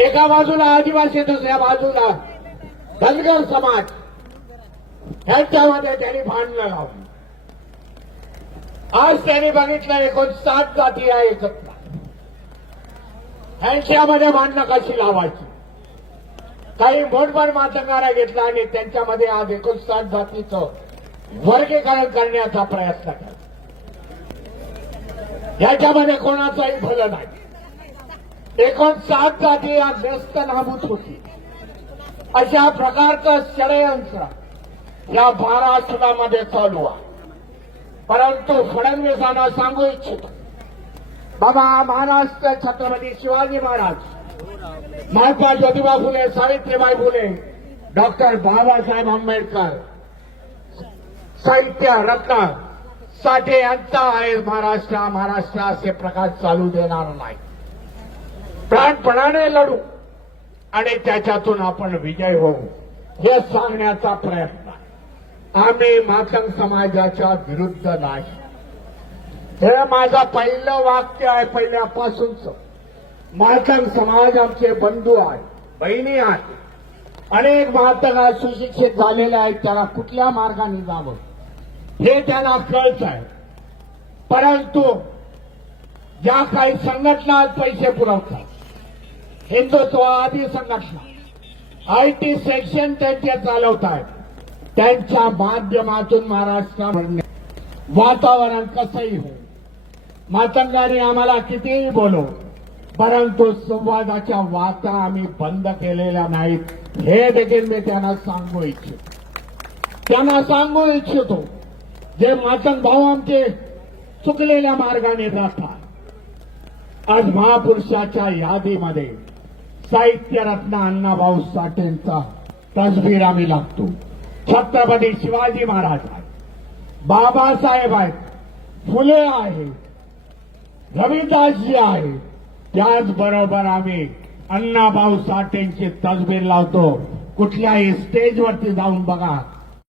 एका बाजूला आदिवासी, दुसऱ्या बाजूला धनगर समाज, ह्यांच्यामध्ये त्यांनी भांडणं लावली. आज त्यांनी बघितलं 59 जाती आहे एकत्र, ह्यांच्यामध्ये भांडणं कशी लावायची. काही मोठभर मातंगारा घेतला आणि त्यांच्यामध्ये आज 59 जातीचं वर्गीकरण करण्याचा प्रयत्न केला. याच्यामध्ये कोणाचंही भलं नाही. 59 जाती आज व्यस्त नाबूद होती. अशा प्रकारचं षडयंत्र या महाराष्ट्रामध्ये चालू आहे. परंतु फडणवीसांना सांगू इच्छितो, बाबा, महाराष्ट्र छत्रपती शिवाजी महाराज, महात्मा ज्योतिबा फुले, सावित्रीबाई फुले, डॉक्टर बाबासाहेब आंबेडकर, साहित्य रत्न साठे यांचा आहे महाराष्ट्र असे प्रकार चालू देणार नाही. प्राणपणाने लढू आणि त्याच्यातून आपण विजय होऊ हे सांगण्याचा प्रयत्न. आम्ही मातंग समाजाच्या विरुद्ध नाही. हे माझं पहिलं वाक्य आहे पहिल्यापासूनच. मातंग समाज आमचे बंधू आहे, बहिणी आहे. अनेक मातंग सुशिक्षित झालेले आहेत, त्याला कुठल्या मार्गाने जावं हे त्यांना कळत आहे. परंतु ज्या काही संघटना पैसे पुरवतात, हिंदुत्ववादी संघटना, आयटी सेक्शन त्यांचे चालवत आहेत, त्यांच्या माध्यमातून महाराष्ट्रामध्ये वातावरण कसंही हो, मातंगांनी आम्हाला कितीही बोलव, परंतु संवादाच्या वाता आम्ही बंद केलेल्या नाहीत हे देखील मी त्यांना सांगू इच्छितो. जे मातंग भाऊ आमचे चुकलेल्या मार्गाने जातात, आज महापुरुषाच्या यादीमध्ये साहित्यरत्न अण्णाभाऊ साठेंचा तसबीर आम्ही लागतो. छत्रपती शिवाजी महाराज आहेत, बाबासाहेब आहेत, फुले आहेत, रविदासजी आहेत. त्याचबरोबर आम्ही अण्णाभाऊ साठेंची तसबीर लावतो. कुठल्याही स्टेजवरती जाऊन बघा,